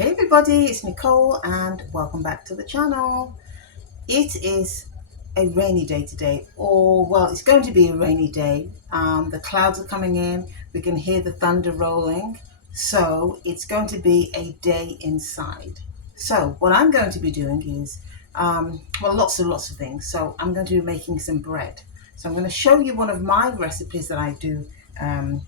Hey everybody, it's Nicole and welcome back to the channel. It is a rainy day today, or well, it's going to be a rainy day. The clouds are coming in, we can hear the thunder rolling, so it's going to be a day inside. So what I'm going to be doing is, well, lots and lots of things. So I'm going to be making some bread. So I'm going to show you one of my recipes that I do when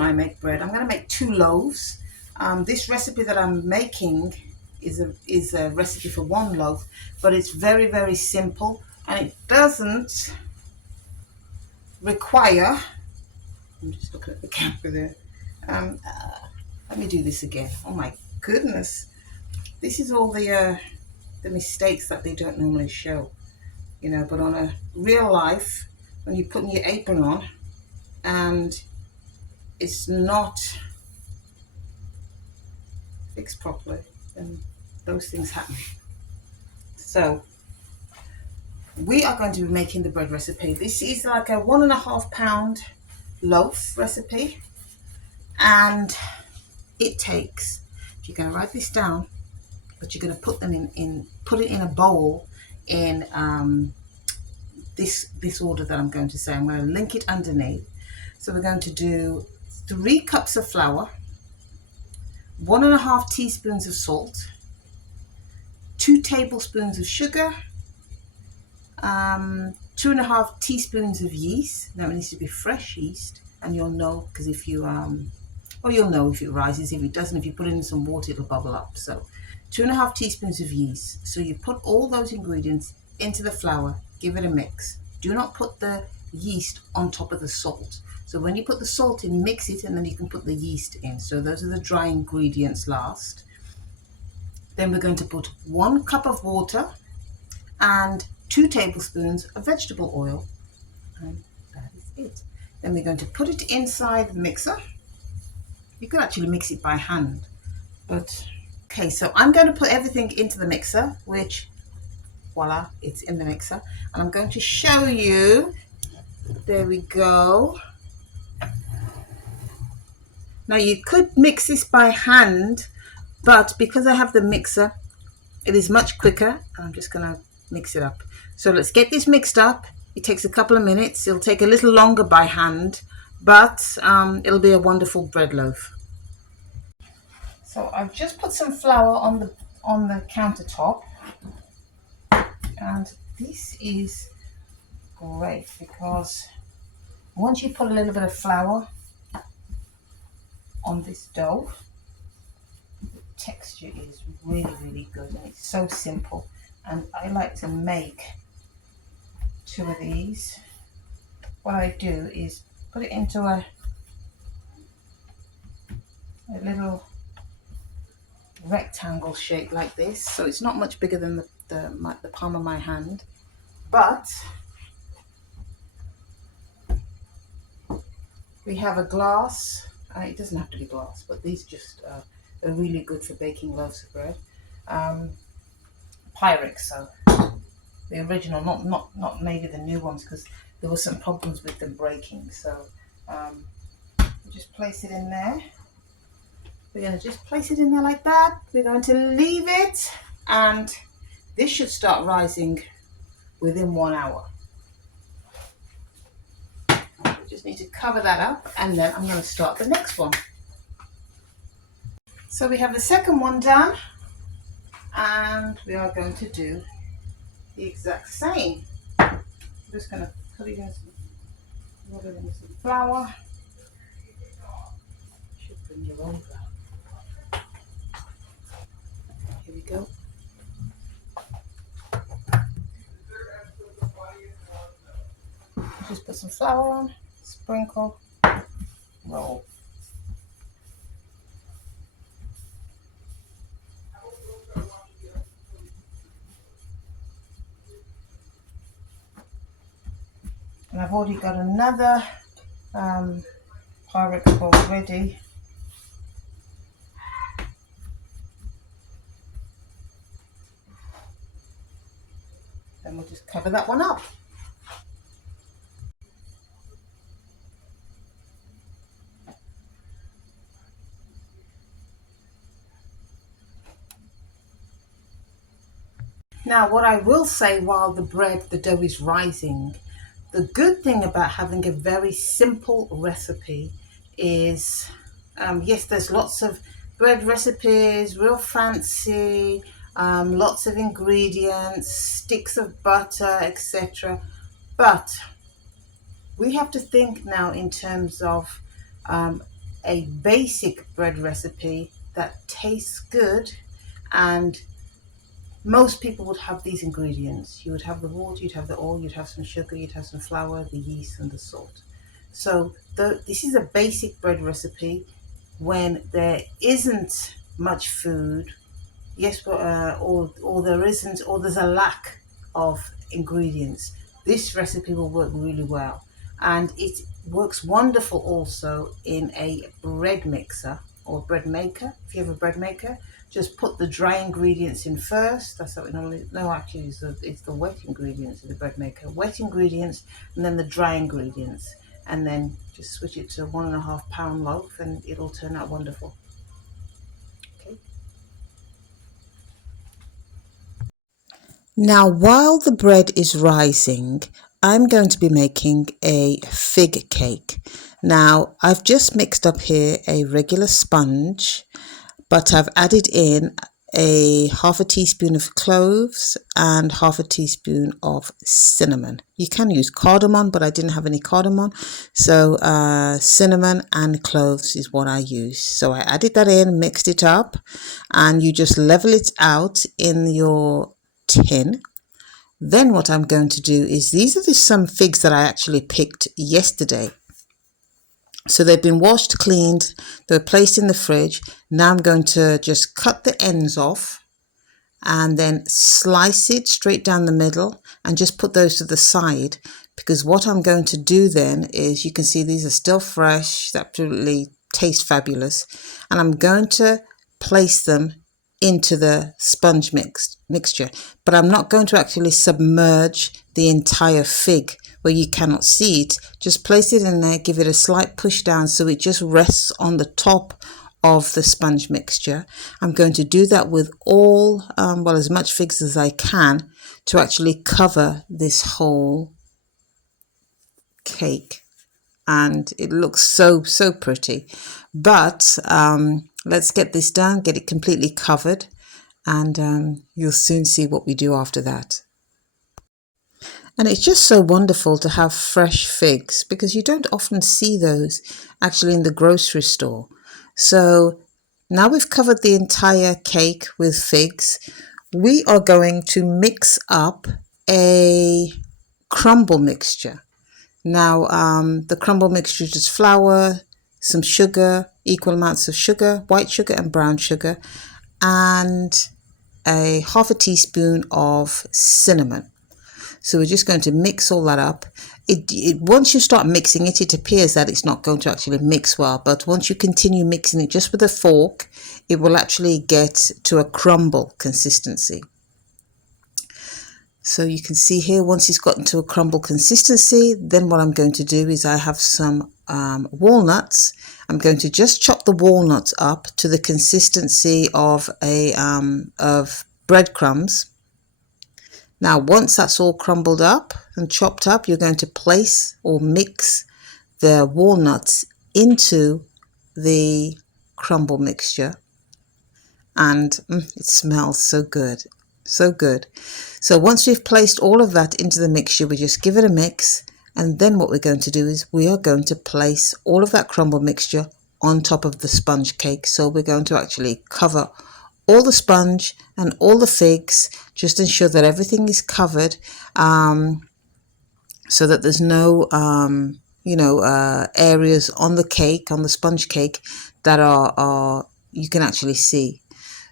I make bread. I'm going to make 2 loaves. This recipe that I'm making is a recipe for 1 loaf, but it's very, very simple and it doesn't require, I'm just looking at the camera there. Let me do this again. Oh my goodness. This is all the mistakes that they don't normally show, you know, but on a real life, when you're putting your apron on and it's not fixed properly, then those things happen. So we are going to be making the bread recipe. This is like a 1.5 pound loaf recipe, and it takes, if you're going to write this down, but you're going to put them put it in a bowl in this order that I'm going to say. I'm going to link it underneath. So we're going to do 3 cups of flour, 1.5 teaspoons of salt, 2 tablespoons of sugar, 2.5 teaspoons of yeast. Now it needs to be fresh yeast, and you'll know because if you you'll know if it rises. If it doesn't, if you put it in some water, it'll bubble up. So 2.5 teaspoons of yeast. So you put all those ingredients into the flour, give it a mix. Do not put the yeast on top of the salt. So when you put the salt in, mix it, and then you can put the yeast in. So those are the dry ingredients last. Then we're going to put 1 cup of water and 2 tablespoons of vegetable oil, and that is it. Then we're going to put it inside the mixer. You can actually mix it by hand, but okay, so I'm going to put everything into the mixer, which voila, it's in the mixer, and I'm going to show you. There we go. Now you could mix this by hand, but because I have the mixer, it is much quicker. I'm just going to mix it up. So let's get this mixed up. It takes a couple of minutes. It'll take a little longer by hand, but it'll be a wonderful bread loaf. So I've just put some flour on the countertop, and this is great because once you put a little bit of flour on this dough, the texture is really, really good, and it's so simple. And I like to make 2 of these. What I do is put it into a little rectangle shape like this, so it's not much bigger than the palm of my hand, but we have a glass. It doesn't have to be glass, but these just are really good for baking loaves of bread. Pyrex, so the original, not maybe the new ones, because there were some problems with them breaking. So just place it in there. We're going to just place it in there like that. We're going to leave it, and this should start rising within 1 hour. We just need to cover that up, and then I'm going to start the next one. So we have the second one done, and we are going to do the exact same. I'm just going to put it in some flour. Should bring your own flour. Here we go. Just put some flour on, sprinkle, roll. And I've already got another Pyrex bowl ready. Then we'll just cover that one up. Now, what I will say while the dough is rising, the good thing about having a very simple recipe is, yes, there's lots of bread recipes, real fancy, lots of ingredients, sticks of butter, etc. But we have to think now in terms of a basic bread recipe that tastes good, and most people would have these ingredients. You would have the water, you'd have the oil, you'd have some sugar, you'd have some flour, the yeast, and the salt. So this is a basic bread recipe when there isn't much food, yes, or there isn't, or there's a lack of ingredients. This recipe will work really well, and it works wonderful also in a bread mixer or bread maker. If you have a bread maker, just put the dry ingredients in first. That's what we normally, no, actually it's the wet ingredients in the bread maker. Wet ingredients and then the dry ingredients, and then just switch it to 1.5 pound loaf and it'll turn out wonderful. Okay. Now, while the bread is rising, I'm going to be making a fig cake. Now, I've just mixed up here a regular sponge, but I've added in a half a teaspoon of cloves and half a teaspoon of cinnamon. You can use cardamom, but I didn't have any cardamom, so cinnamon and cloves is what I use. So I added that in, mixed it up, and you just level it out in your tin. Then what I'm going to do is, these are some figs that I actually picked yesterday. So they've been washed, cleaned, they're placed in the fridge. Now I'm going to just cut the ends off and then slice it straight down the middle and just put those to the side, because what I'm going to do then is, you can see these are still fresh, they absolutely taste fabulous, and I'm going to place them into the sponge mixture, but I'm not going to actually submerge the entire fig where you cannot see it. Just place it in there, give it a slight push down so it just rests on the top of the sponge mixture. I'm going to do that with all, well, as much figs as I can to actually cover this whole cake. And it looks so pretty, but let's get this done, get it completely covered, and you'll soon see what we do after that. And it's just so wonderful to have fresh figs, because you don't often see those actually in the grocery store. So now we've covered the entire cake with figs, we are going to mix up a crumble mixture. Now, the crumble mixture is just flour, some sugar, equal amounts of sugar, white sugar and brown sugar, and a half a teaspoon of cinnamon. So we're just going to mix all that up. Once you start mixing it, it appears that it's not going to actually mix well, but once you continue mixing it just with a fork, it will actually get to a crumble consistency. So you can see here, once it's gotten to a crumble consistency, then what I'm going to do is, I have some walnuts. I'm going to just chop the walnuts up to the consistency of of breadcrumbs. Now, once that's all crumbled up and chopped up, you're going to place or mix the walnuts into the crumble mixture, and it smells so good. So good. So once we've placed all of that into the mixture, we just give it a mix, and then what we're going to do is, we are going to place all of that crumble mixture on top of the sponge cake. So we're going to actually cover all the sponge and all the figs, just ensure that everything is covered, so that there's no areas on the cake, on the sponge cake, that are you can actually see.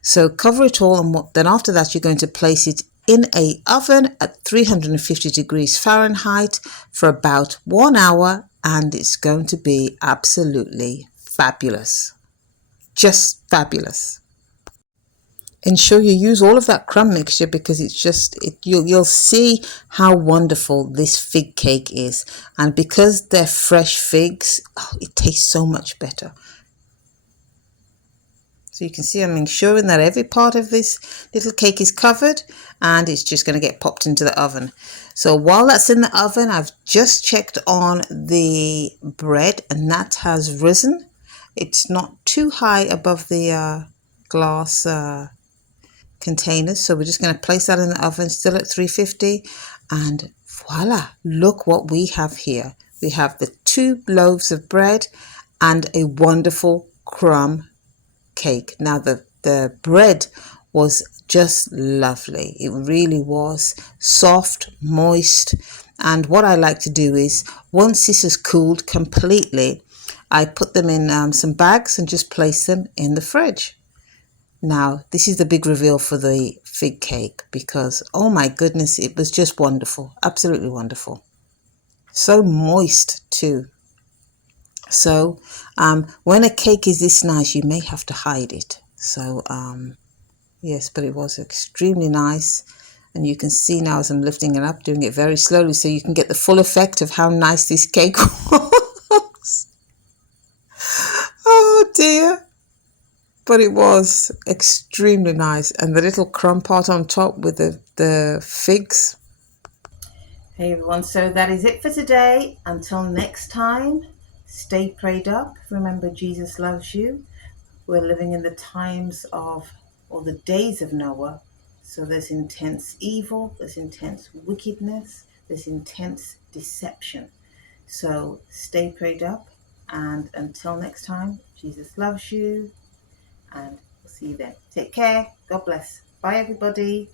So cover it all, and then after that you're going to place it in a oven at 350 degrees Fahrenheit for about 1 hour, and it's going to be absolutely fabulous. Just fabulous. Ensure you use all of that crumb mixture, because it's just, you'll see how wonderful this fig cake is, and because they're fresh figs, it tastes so much better. So you can see I'm ensuring that every part of this little cake is covered, and it's just going to get popped into the oven. So while that's in the oven, I've just checked on the bread and that has risen. It's not too high above the glass containers. So we're just going to place that in the oven, still at 350. And voila, look what we have here. We have the 2 loaves of bread and a wonderful crumb cake. Now the bread was just lovely. It really was soft, moist. And what I like to do is once this has cooled completely, I put them in some bags and just place them in the fridge. Now this is the big reveal for the fig cake, because oh my goodness, it was just wonderful, absolutely wonderful. So moist too. So when a cake is this nice, you may have to hide it. So yes, but it was extremely nice. And you can see now as I'm lifting it up, doing it very slowly so you can get the full effect of how nice this cake was. Oh dear. But it was extremely nice. And the little crumb part on top with the figs. Hey everyone, so that is it for today. Until next time, stay prayed up. Remember, Jesus loves you. We're living in the times of, or the days of Noah. So there's intense evil, there's intense wickedness, there's intense deception. So stay prayed up, and until next time, Jesus loves you, and we'll see you then. Take care. God bless. Bye everybody.